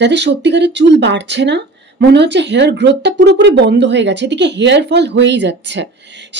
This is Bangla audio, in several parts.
যাদের সত্যিকারের চুল বাড়ছে না, মনে হচ্ছে হেয়ার গ্রোথটা পুরোপুরি বন্ধ হয়ে গেছে, এদিকে হেয়ার ফল হয়েই যাচ্ছে,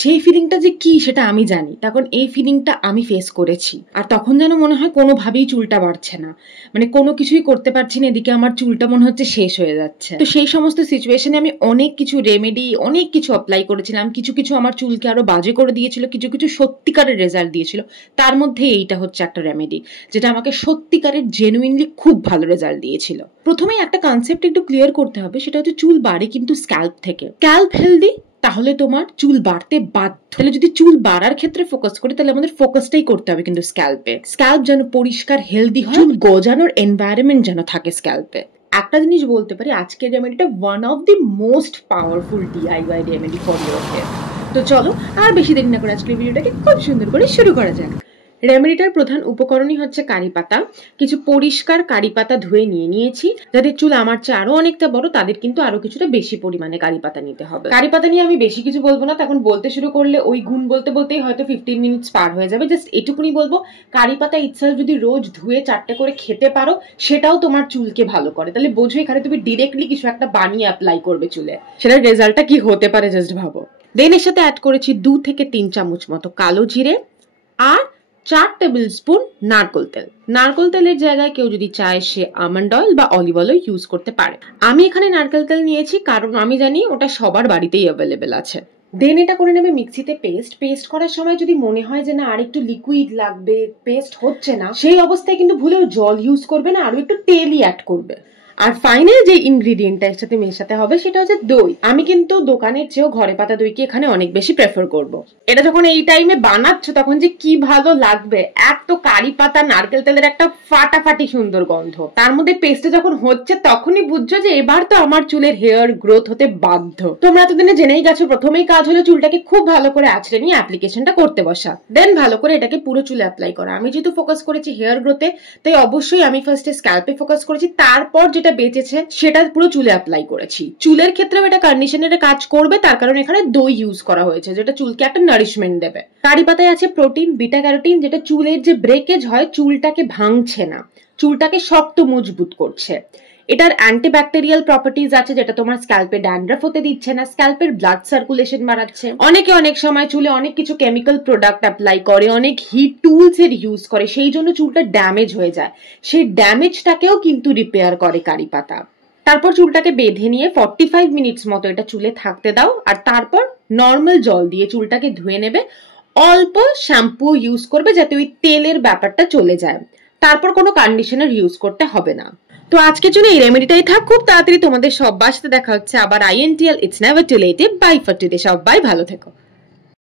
সেই ফিলিংটা যে কি সেটা আমি জানি, তখন এই ফিলিংটা আমি ফেস করেছি। আর তখন যেন মনে হয় কোনোভাবেই চুলটা বাড়ছে না, মানে কোনো কিছুই করতে পারছি না, এদিকে আমার চুলটা মনে হচ্ছে শেষ হয়ে যাচ্ছে। তো সেই সমস্ত সিচুয়েশনে আমি অনেক কিছু রেমেডি, অনেক কিছু অ্যাপ্লাই করেছিলাম। কিছু কিছু আমার চুলকে আরো বাজে করে দিয়েছিল, কিছু কিছু সত্যিকারের রেজাল্ট দিয়েছিল। তার মধ্যে এইটা হচ্ছে একটা রেমেডি যেটা আমাকে সত্যিকারের জেনুইনলি খুব ভালো রেজাল্ট দিয়েছিল। প্রথমেই একটা কনসেপ্ট একটু ক্লিয়ার করতে হবে, সেটা হচ্ছে চুল বাড়ে কিন্তু স্ক্যাল্প থেকে। স্ক্যাল্প হেলদি, তাহলে তোমার চুল বাড়তে বাধ্য। তাহলে যদি চুল বাড়ার ক্ষেত্রে ফোকাস করি, তাহলে আমাদের ফোকাসটাই করতে হবে কিন্তু স্ক্যাল্পে। স্ক্যাল্প যেন পরিষ্কার হেলদি হয়, চুল গজানোর এনভায়রনমেন্ট যেন থাকে স্ক্যাল্পে। একটা জিনিস বলতে পারি, আজকের রেমেডিটা one of the most powerful DIY remedy for your hair. তো চলো আর বেশি দেরি না করে আজকের ভিডিওটাকে খুব সুন্দর করে শুরু করা যাক। রেমেডিটার প্রধান উপকরণই হচ্ছে কারি পাতা। কিছু পরিষ্কার কারি পাতা ধুয়ে নিয়েছি। যাদের চুল আমার চেয়ে আরো অনেকটা বড়, তাদের কিন্তু আরো কিছুটা বেশি পরিমাণে কারি পাতা নিতে হবে। কারি পাতা নিয়ে আমি বেশি কিছু বলবো না, তখন বলতে শুরু করলে ওই গুণ বলতে বলতেই হয়তো 15 মিনিটস পার হয়ে যাবে। জাস্ট এটুকুনি বলবো, কারি পাতা ইটসেলফ যদি রোজ ধুয়ে 4টে করে খেতে পারো, সেটাও তোমার চুলকে ভালো করে। তাহলে বোঝো এখানে তুমি ডিরেক্টলি কিছু একটা বানিয়ে অ্যাপ্লাই করবে চুলে, সেটার রেজাল্টটা কি হতে পারে জাস্ট ভাবো। দেন এর সাথে অ্যাড করেছি 2 থেকে 3 চামচ মতো কালো জিরে আর 4 টেবিল স্পুন নারকোল তেল। নারকোল তেলের জায়গায় কেউ যদি চায় সে আমন্ড অয়েল বা অলিভ অয়েল ইউজ করতে পারে। আমি এখানে নারকেল তেল নিয়েছি কারণ আমি জানি ওটা সবার বাড়িতেই অ্যাভেলেবেল আছে। দেন এটা করে নেবে মিক্সিতে পেস্ট করার সময় যদি মনে হয় যে না আর একটু লিকুইড লাগবে, পেস্ট হচ্ছে না, সেই অবস্থায় কিন্তু ভুলেও জল ইউজ করবে না, আরো একটু তেলই অ্যাড করবে। আর ফাইনাল যে ইনগ্রিডিয়েন্টটা এর সাথে মেশাতে হবে সেটা হচ্ছে দই। আমি কিন্তু দোকানের চেয়েও ঘরে পাতা দইকে এখানে অনেক বেশি প্রেফার করব। এটা যখন এই টাইমে বানাচ্ছ তখন যে কি ভালো লাগবে, এক তো কারি পাতা নারকেল তেলের একটা ফাটাফাটি সুন্দর গন্ধ, তার মধ্যে পেস্টে যখন হচ্ছে তখনই বুঝছো যে এবার তো আমার চুলের হেয়ার গ্রোথ হতে বাধ্য। তোমরা এতদিনে জেনেই গেছো, প্রথমেই কাজ হলো চুলটাকে খুব ভালো করে আঁচড়ে নিয়ে অ্যাপ্লিকেশনটা করতে বসা, দেন ভালো করে এটাকে পুরো চুলে অ্যাপ্লাই করা। আমি যেহেতু ফোকাস করেছি হেয়ার গ্রোথে, তাই অবশ্যই আমি ফার্স্টে স্ক্যাল্পে ফোকাস করেছি, তারপর যেটা বেঁচেছে সেটা পুরো চুলে অ্যাপ্লাই করেছি। চুলের ক্ষেত্রেও এটা কন্ডিশনারে কাজ করবে, তার কারণ এখানে দই ইউজ করা হয়েছে যেটা চুলকে একটা নারিশমেন্ট দেবে। কারি পাতায় আছে প্রোটিন, বিটা ক্যারোটিন, যেটা চুলের যে ব্রেকেজ হয় চুলটাকে ভাঙছে না, চুলটাকে শক্ত মজবুত করছে। এটার অ্যান্টিব্যাকটেরিয়াল প্রপার্টিজ আছে যেটা তোমার স্ক্যাল্পে ড্যান্ড্রাফ হতে দিচ্ছে না, স্ক্যাল্পের ব্লাড সার্কুলেশন বাড়াচ্ছে। অনেকে অনেক সময় চুলে অনেক কিছু কেমিক্যাল প্রোডাক্ট অ্যাপ্লাই করে, অনেক হিট টুলস এর ইউজ করে, সেই জন্য চুলটা ড্যামেজ হয়ে যায়। সেই ড্যামেজটাকেও কিন্তু রিপেয়ার করে কারি পাতা। তারপর চুলটাকে বেঁধে নিয়ে 45 মিনিটস মতো এটা চুলে থাকতে দাও, আর তারপর নর্মাল জল দিয়ে চুলটাকে ধুয়ে নেবে। অল্প শ্যাম্পু ইউজ করবে যাতে ওই তেলের ব্যাপারটা চলে যায়, তারপর কোনো কন্ডিশনার ইউজ করতে হবে না। তো আজকের জন্য এই রেমেডিটাই থাক, খুব তাড়াতাড়ি তোমাদের সবার সাথে দেখা হচ্ছে আবার। INTL, it's never too late, bye for today, সবাই ভালো থেকো।